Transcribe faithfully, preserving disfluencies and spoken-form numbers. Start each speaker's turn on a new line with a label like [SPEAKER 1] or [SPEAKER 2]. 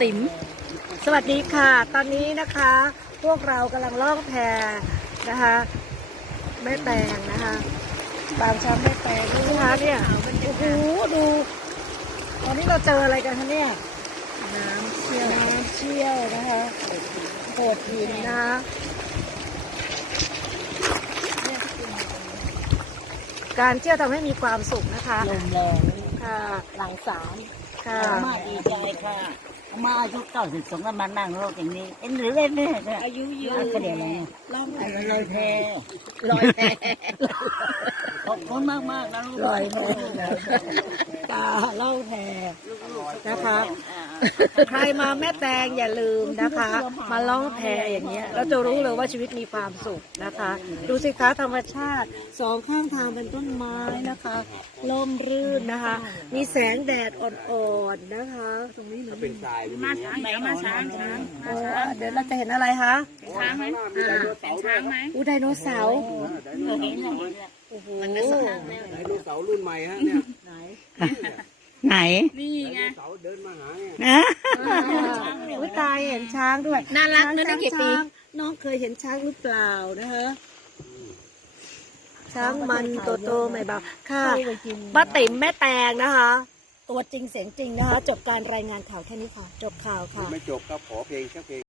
[SPEAKER 1] ติ๋มสวัสดีค่ะตอนนี้นะคะพวกเรากำลังล่องแพนะคะแม่แตงนะคะตามช้ำแม่แตงดูนะคะเนี่ยโอ้โหดูตอนนี้เราเจออะไรกันคะเนี่ยน้ำเชี่ยวน้ำเชี่ยวนะคะโขดหินนะคะการเที่ยวทำให้มีความสุขนะคะ
[SPEAKER 2] ลมแรง
[SPEAKER 1] ค่ะ
[SPEAKER 2] หลังสาม
[SPEAKER 1] ค่ะ
[SPEAKER 2] มาดีใจค่ะมาอายุเก้าสิบสองแล้วมานั่งโลกอย่างนี้เอ็นหรือเล่นเนี่ยอายุยืนก็เดี๋ยวอะไรลอยแพลอยแพขอบคุณมากมากนะลูก
[SPEAKER 1] ลอยแพตาเล่าแพนะคะใครมาแม่แตงอย่าลืมนะคะ มาล่องแพอย่างเงี้ยเราจะรู้เลยว่าชีวิตมีความสุขนะคะ ดูสิคะธรรมชาติสองข้างทางเป็นต้นไม้นะคะร่มรื่นนะคะ มีแสงแดดอ่อนๆนะคะตรงนี้เหมือนเป็นทราย
[SPEAKER 3] มาช้างเดี๋ยวมาช้างช้างมาช้าง
[SPEAKER 1] เดี๋ยวเราจะเห็นอะไรคะ
[SPEAKER 3] ช้างไหมอ่าเป็นช้างไหม
[SPEAKER 1] อูไดโนเสาร์
[SPEAKER 2] เห็นแล้วเห็นแล้ว
[SPEAKER 1] โอ้โห
[SPEAKER 3] มันเป็นช้างแล้ว
[SPEAKER 4] ไดโนเสาร์รุ่นใหม่ฮะเนี่ย
[SPEAKER 2] ไหน
[SPEAKER 3] นี่ไง
[SPEAKER 4] เสาร์เดินมาหาเนี่ย
[SPEAKER 2] นะ
[SPEAKER 1] อุ้ยตายเห็นช้างด้วย
[SPEAKER 3] น่ารักนะนี่กี่ปี
[SPEAKER 1] ช้างน้องเคยเห็นช้างหรือเปล่านะคะช้างมันโตโตๆไม่เบาค่ะป้าติ๋มแม่แตงนะคะ ตัวจริงเสียงจริงนะคะ จบการรายงานข่าวแค่นี้ค่ะ จบข่าวค่ะ
[SPEAKER 4] ไม่จบครับขอเพลงสักเพลง